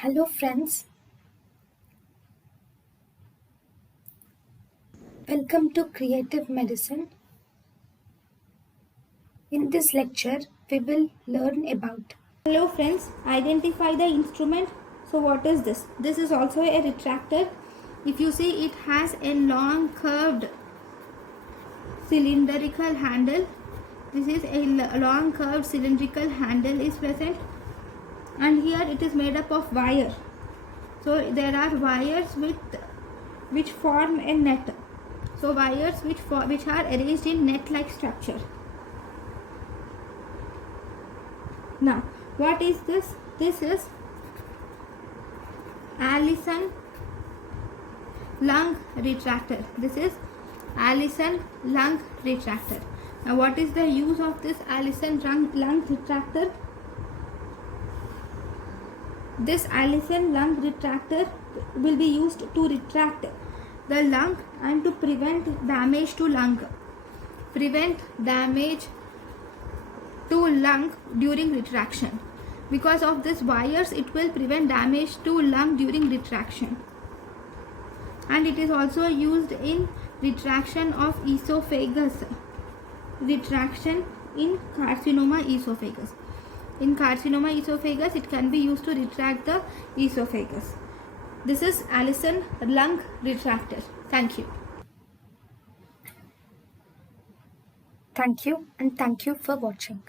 Hello friends, welcome to Creative Medicine. In this lecture, we will learn about. Hello friends, identify the instrument. So what is this? This is also a retractor. If you see, it has a long curved cylindrical handle. This is a long curved cylindrical handle is present, and here it is made up of wire. So there are wires which form a net. So wires which are arranged in net-like structure. Now, what is this? This is Allison lung retractor. This is Allison lung retractor. Now, what is the use of this Allison lung retractor? This Allison lung retractor will be used to retract the lung and to prevent damage to lung. Prevent damage to lung during retraction. Because of these wires, it will prevent damage to lung during retraction. And it is also used in retraction of esophagus. Retraction in carcinoma esophagus. In carcinoma esophagus, it can be used to retract the esophagus. This is Allison lung retractor. Thank you. Thank you and thank you for watching.